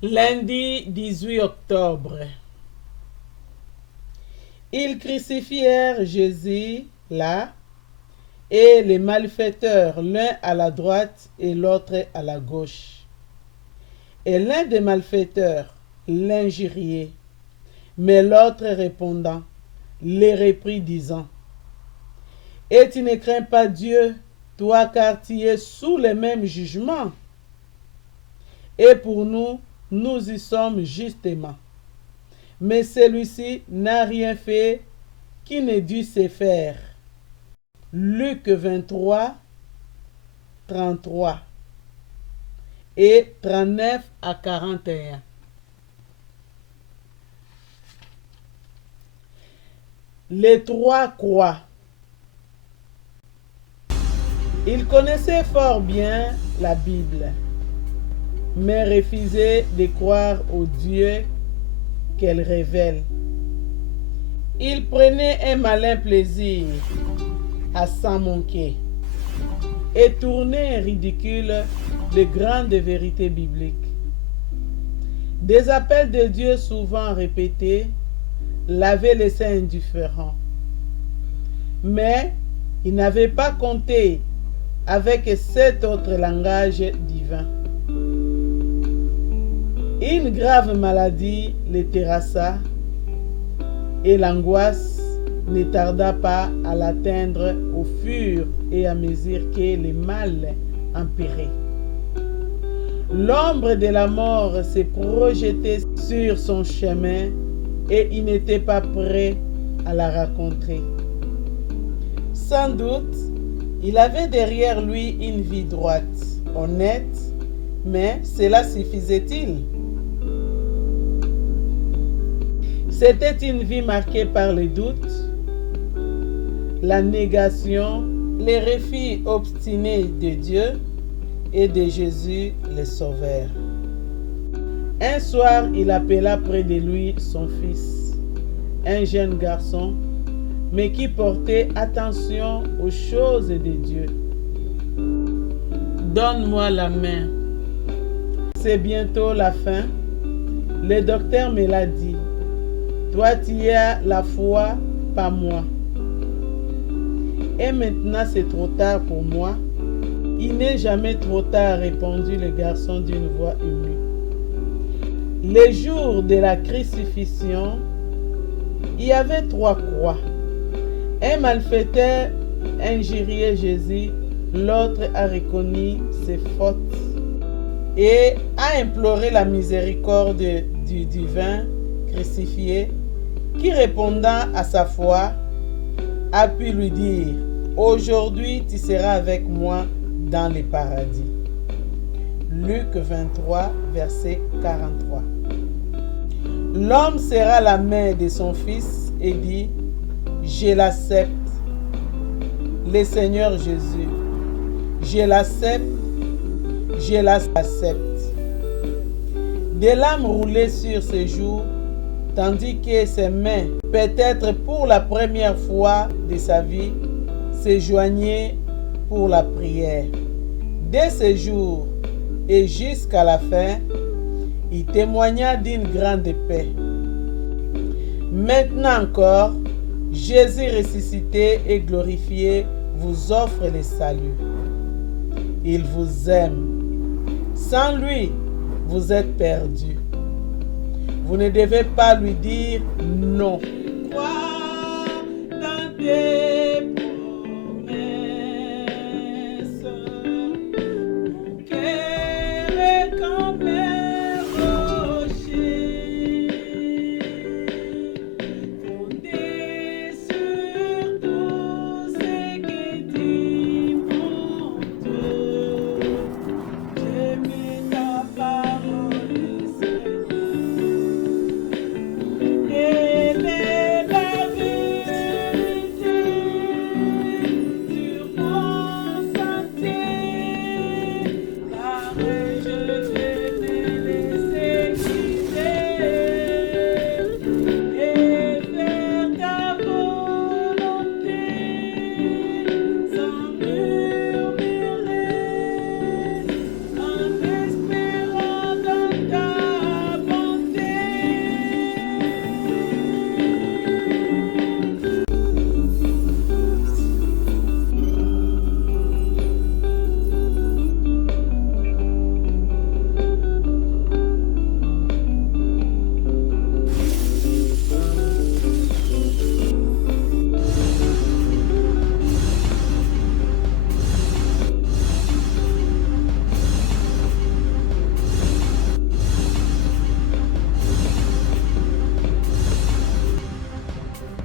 Lundi 18 octobre. Ils crucifièrent Jésus là, et les malfaiteurs, l'un à la droite et l'autre à la gauche. Et l'un des malfaiteurs l'injuriait, mais l'autre répondant, les reprit disant, « Et tu ne crains pas Dieu, toi, car tu es sous le même jugement. Et pour nous, nous y sommes justement. Mais celui-ci n'a rien fait qui ne dût se faire. » Luc 23, 33 et 39 à 41. Les trois croix. Ils connaissaient fort bien la Bible, mais refusaient de croire au Dieu qu'elle révèle. Ils prenaient un malin plaisir à s'en moquer et tournaient en ridicule de grandes vérités bibliques. Des appels de Dieu souvent répétés l'avaient laissé indifférent. Mais ils n'avaient pas compté avec cet autre langage divin. Une grave maladie les terrassa et l'angoisse ne tarda pas à l'atteindre au fur et à mesure que le mal empirait. L'ombre de la mort s'est projetée sur son chemin et il n'était pas prêt à la rencontrer. Sans doute, il avait derrière lui une vie droite, honnête, mais cela suffisait-il? C'était une vie marquée par les doutes, la négation, les refus obstinés de Dieu et de Jésus le Sauveur. Un soir, il appela près de lui son fils, un jeune garçon, mais qui portait attention aux choses de Dieu. « Donne-moi la main. C'est bientôt la fin. Le docteur me l'a dit. Toi, tu as la foi, pas moi. Et maintenant, c'est trop tard pour moi. » Il n'est jamais trop tard, répondit le garçon d'une voix émue. Le jour de la crucifixion, il y avait trois croix. Un malfaiteur injuriait Jésus, l'autre a reconnu ses fautes et a imploré la miséricorde du divin crucifié, qui répondant à sa foi, a pu lui dire, « Aujourd'hui tu seras avec moi dans le paradis. » Luc 23, verset 43. L'homme serra la main de son fils et dit, « Je l'accepte, le Seigneur Jésus. Je l'accepte, je l'accepte. » Des larmes roulaient sur ses joues, tandis que ses mains, peut-être pour la première fois de sa vie, se joignaient pour la prière. Dès ce jour et jusqu'à la fin, il témoigna d'une grande paix. Maintenant encore, Jésus ressuscité et glorifié vous offre le salut. Il vous aime. Sans lui, vous êtes perdus. Vous ne devez pas lui dire non. Crois dans tes